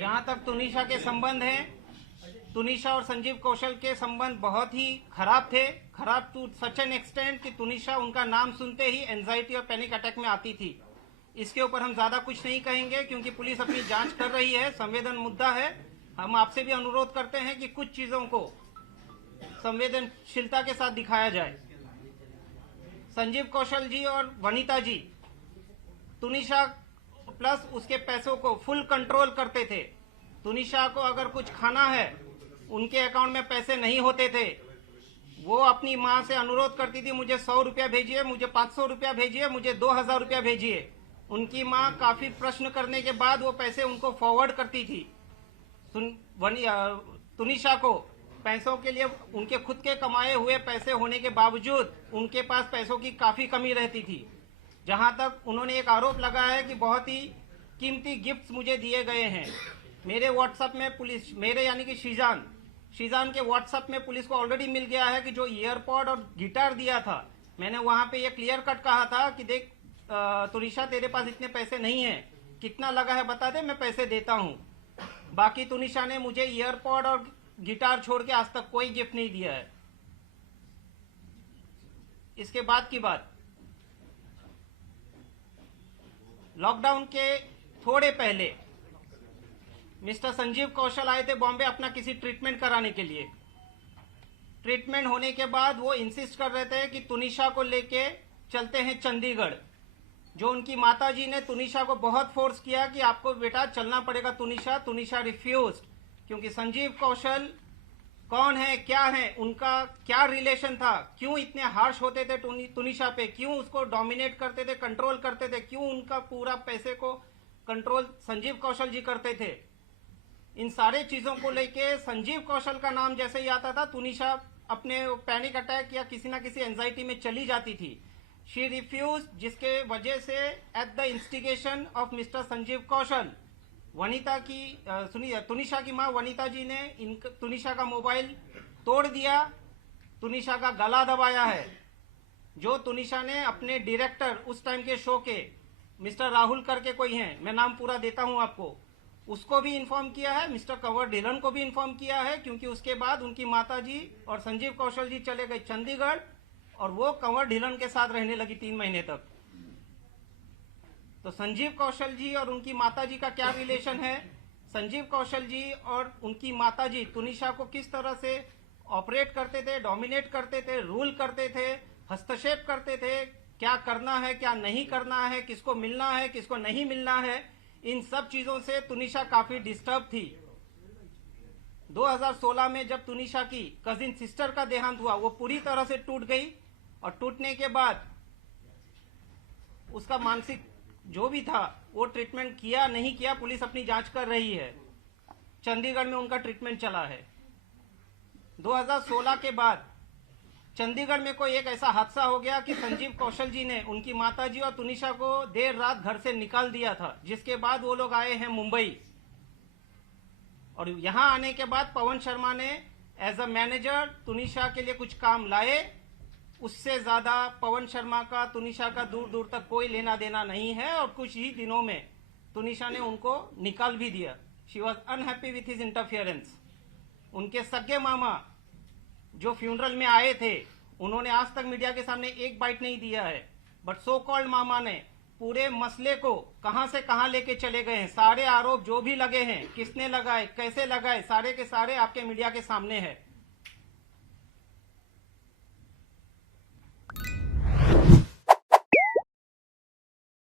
जहां तक तुनिशा के संबंध हैं, तुनिशा और संजीव कौशल के संबंध बहुत ही खराब थे। खराब टू सच एन एक्सटेंट कि तुनिशा उनका नाम सुनते ही एंजाइटी और पैनिक अटैक में आती थी। इसके ऊपर हम ज्यादा कुछ नहीं कहेंगे क्योंकि पुलिस अपनी जांच कर रही है, संवेदन मुद्दा है। हम आपसे भी अनुरोध करते हैं कि कुछ चीजों को संवेदनशीलता के साथ दिखाया जाए। संजीव कौशल जी और वनिता जी तुनिशा प्लस उसके पैसों को फुल कंट्रोल करते थे। तुनिशा को अगर कुछ खाना है, उनके अकाउंट में पैसे नहीं होते थे, वो अपनी माँ से अनुरोध करती थी, मुझे 100 रुपया भेजिए, मुझे 500 रुपया भेजिए, मुझे 2000 रुपया भेजिए। उनकी माँ काफी प्रश्न करने के बाद वो पैसे उनको फॉरवर्ड करती थी। तुनिशा को पैसों के लिए उनके खुद के कमाए हुए पैसे होने के बावजूद उनके पास पैसों की काफी कमी रहती थी। जहां तक उन्होंने एक आरोप लगाया है कि बहुत ही कीमती गिफ्ट्स मुझे दिए गए हैं। मेरे व्हाट्सएप में पुलिस, मेरे यानी कि शीजान के व्हाट्सएप में पुलिस को ऑलरेडी मिल गया है कि जो ईयरपॉड और गिटार दिया था, मैंने वहां पे ये क्लियर कट कहा था कि देख तुनिशा तेरे पास इतने पैसे नहीं है, कितना लगा है बता दे, मैं पैसे देता हूं। बाकी तुनिशा ने मुझे ईयरपॉड और गिटार छोड़ के आज तक कोई गिफ्ट नहीं दिया है। इसके बाद की बात, लॉकडाउन के थोड़े पहले मिस्टर संजीव कौशल आए थे बॉम्बे अपना किसी ट्रीटमेंट कराने के लिए। ट्रीटमेंट होने के बाद वो इंसिस्ट कर रहे थे कि तुनिशा को लेके चलते हैं चंडीगढ़। जो उनकी माताजी ने तुनिशा को बहुत फोर्स किया कि आपको बेटा चलना पड़ेगा तुनिशा। तुनिशा रिफ्यूज्ड क्योंकि संजीव कौशल कौन है, क्या है, उनका क्या रिलेशन था, क्यों इतने हार्श होते थे तुनिशा पे, क्यों उसको डोमिनेट करते थे, कंट्रोल करते थे, क्यों उनका पूरा पैसे को कंट्रोल संजीव कौशल जी करते थे। इन सारे चीजों को लेके संजीव कौशल का नाम जैसे ही आता था, तुनिशा अपने पैनिक अटैक या किसी ना किसी एंजाइटी में चली जाती थी। शी रिफ्यूज, जिसके वजह से at the instigation of mister Sanjeev Kaushal, Vanita की तुनिशा की मां वनिता जी ने तुनिशा का मोबाइल तोड़ दिया, तुनिशा का गला दबाया है। जो तुनिशा ने अपने डायरेक्टर उस टाइम के शो के मिस्टर राहुल करके कोई हैं, मैं नाम पूरा देता हूं आपको, उसको भी इन्फॉर्म किया है, मिस्टर कंवर ढिलन को भी इन्फॉर्म किया है। क्योंकि उसके बाद उनकी माताजी और संजीव कौशल जी चले गए चंडीगढ़ और वो कंवर ढिलन के साथ रहने लगी 3 महीने तक। तो संजीव कौशल जी और उनकी माताजी का क्या रिलेशन है, संजीव कौशल जी और उनकी माताजी तुनिशा को किस तरह से ऑपरेट करते थे, डोमिनेट करते थे, रूल करते थे, हस्तक्षेप करते थे, क्या करना है क्या नहीं करना है, किसको मिलना है किसको नहीं मिलना है, इन सब चीजों से तुनिशा काफी डिस्टर्ब थी। 2016 में जब तुनिशा की कजिन सिस्टर का देहांत हुआ, वो पूरी तरह से टूट गई और टूटने के बाद उसका मानसिक जो भी था वो ट्रीटमेंट किया नहीं किया, पुलिस अपनी जांच कर रही है। चंडीगढ़ में उनका ट्रीटमेंट चला है। 2016 के बाद चंडीगढ़ में कोई एक ऐसा हादसा हो गया कि संजीव कौशल जी ने उनकी माताजी और तुनिशा को देर रात घर से निकाल दिया था, जिसके बाद वो लोग आए हैं मुंबई। और यहां आने के बाद पवन शर्मा ने एज अ मैनेजर तुनिशा के लिए कुछ काम लाए। उससे ज्यादा पवन शर्मा का तुनिशा का दूर दूर तक कोई लेना देना नहीं है और कुछ ही दिनों में तुनिशा ने उनको निकाल भी दिया। She was unhappy with his interference. उनके सगे मामा जो फ्यूनरल में आए थे, उन्होंने आज तक मीडिया के सामने एक बाइट नहीं दिया है, बट सो कॉल्ड मामा ने पूरे मसले को कहां से कहां लेके चले गए हैं। सारे आरोप जो भी लगे हैं, किसने लगाए, कैसे लगाए, सारे के सारे आपके मीडिया के सामने है।